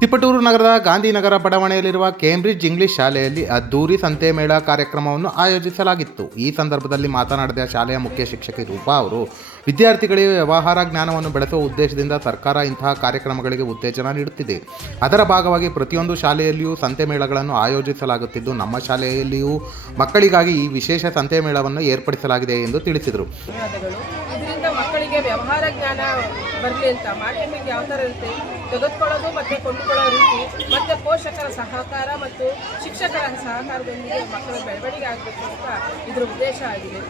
ತಿಪಟೂರು ನಗರದ Gandhinagar ಬಡಾವಣೆಯಲ್ಲಿರುವ Cambridge English ಶಾಲೆಯಲ್ಲಿ ಅದ್ದೂರಿ ಸಂತೆ ಮೇಳ ಕಾರ್ಯಕ್ರಮವನ್ನು ಆಯೋಜಿಸಲಾಗಿತ್ತು. ಈ ಸಂದರ್ಭದಲ್ಲಿ ಮಾತನಾಡಿದ ಶಾಲೆಯ ಮುಖ್ಯ ಶಿಕ್ಷಕಿ ರೂಪಾ ಅವರು, ವಿದ್ಯಾರ್ಥಿಗಳಿಗೆ ವ್ಯವಹಾರ ಜ್ಞಾನವನ್ನು ಬೆಳೆಸುವ ಉದ್ದೇಶದಿಂದ ಸರ್ಕಾರ ಇಂತಹ ಕಾರ್ಯಕ್ರಮಗಳಿಗೆ ಉತ್ತೇಜನ ನೀಡುತ್ತಿದೆ. ಅದರ ಭಾಗವಾಗಿ ಪ್ರತಿಯೊಂದು ಶಾಲೆಯಲ್ಲಿಯೂ ಸಂತೆ ಮೇಳಗಳನ್ನು ಆಯೋಜಿಸಲಾಗುತ್ತಿದ್ದು, ನಮ್ಮ ಶಾಲೆಯಲ್ಲಿಯೂ ಮಕ್ಕಳಿಗಾಗಿ ಈ ವಿಶೇಷ ಸಂತೆ ಮೇಳವನ್ನು ಏರ್ಪಡಿಸಲಾಗಿದೆ ಎಂದು ತಿಳಿಸಿದರು. ಮಕ್ಕಳಿಗೆ ವ್ಯವಹಾರ ಜ್ಞಾನ ಬರಲಿ ಅಂತ ಮಾರ್ಕೆಟಿಂಗ್ ಯಾವ ಥರ ಇರುತ್ತೆ, ತೆಗೆದುಕೊಳ್ಳೋದು ಮತ್ತು ಕೊಂಡುಕೊಳ್ಳೋ ರೀತಿ, ಮತ್ತು ಪೋಷಕರ ಸಹಕಾರ ಮತ್ತು ಶಿಕ್ಷಕರ ಸಹಕಾರದೊಂದಿಗೆ ಮಕ್ಕಳ ಬೆಳವಣಿಗೆ ಆಗಬೇಕು ಅಂತ ಇದರ ಉದ್ದೇಶ ಆಗಿದೆ.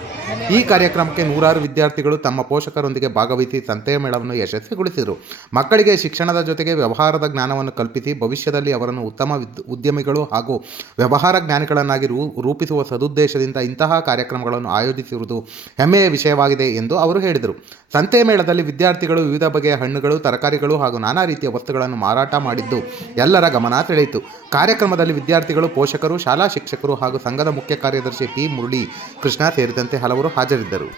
ಈ ಕಾರ್ಯಕ್ರಮಕ್ಕೆ ನೂರಾರು ವಿದ್ಯಾರ್ಥಿಗಳು ತಮ್ಮ ಪೋಷಕರೊಂದಿಗೆ ಭಾಗವಹಿಸಿ ಸಂತೆಯ ಮೇಳವನ್ನು ಯಶಸ್ವಿಗೊಳಿಸಿದರು. ಮಕ್ಕಳಿಗೆ ಶಿಕ್ಷಣದ ಜೊತೆಗೆ ವ್ಯವಹಾರದ ಜ್ಞಾನವನ್ನು ಕಲ್ಪಿಸಿ ಭವಿಷ್ಯದಲ್ಲಿ ಅವರನ್ನು ಉತ್ತಮ ಉದ್ಯಮಿಗಳು ಹಾಗೂ ವ್ಯವಹಾರ ಜ್ಞಾನಿಗಳನ್ನಾಗಿ ರೂಪಿಸುವ ಸದುದ್ದೇಶದಿಂದ ಇಂತಹ ಕಾರ್ಯಕ್ರಮಗಳನ್ನು ಆಯೋಜಿಸಿರುವುದು ಹೆಮ್ಮೆಯ ವಿಷಯವಾಗಿದೆ ಎಂದು ಅವರು ಹೇಳಿದರು. ಸಂತೆ ಮೇಳದಲ್ಲಿ ವಿದ್ಯಾರ್ಥಿಗಳು ವಿವಿಧ ಬಗೆಯ ಹಣ್ಣುಗಳು, ತರಕಾರಿಗಳು ಹಾಗೂ ನಾನಾ ರೀತಿಯ ವಸ್ತುಗಳನ್ನು ಮಾರಾಟ ಮಾಡಿದ್ದು ಎಲ್ಲರ ಗಮನ ಸೆಳೆಯಿತು. ಕಾರ್ಯಕ್ರಮದಲ್ಲಿ ವಿದ್ಯಾರ್ಥಿಗಳು, ಪೋಷಕರು, ಶಾಲಾ ಶಿಕ್ಷಕರು ಹಾಗೂ ಸಂಘದ ಮುಖ್ಯ ಕಾರ್ಯದರ್ಶಿ ಪಿ. ಮುರಳಿ ಕೃಷ್ಣ ಸೇರಿದಂತೆ ಹಲವರು ಹಾಜರಿದ್ದರು.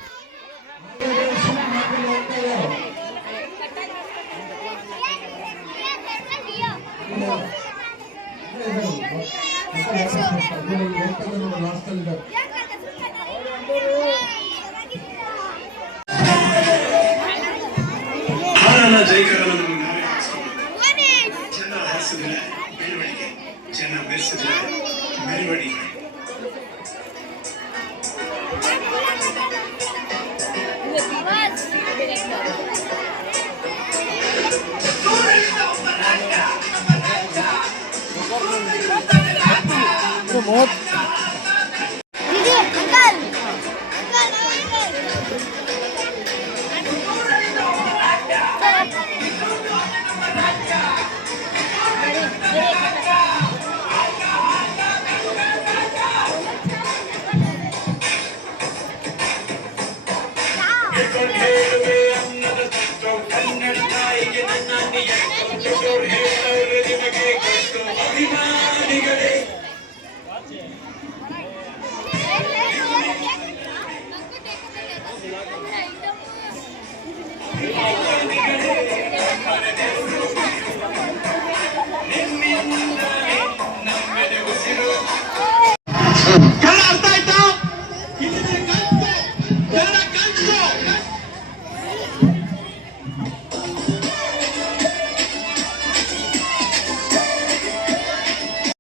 You can hear me.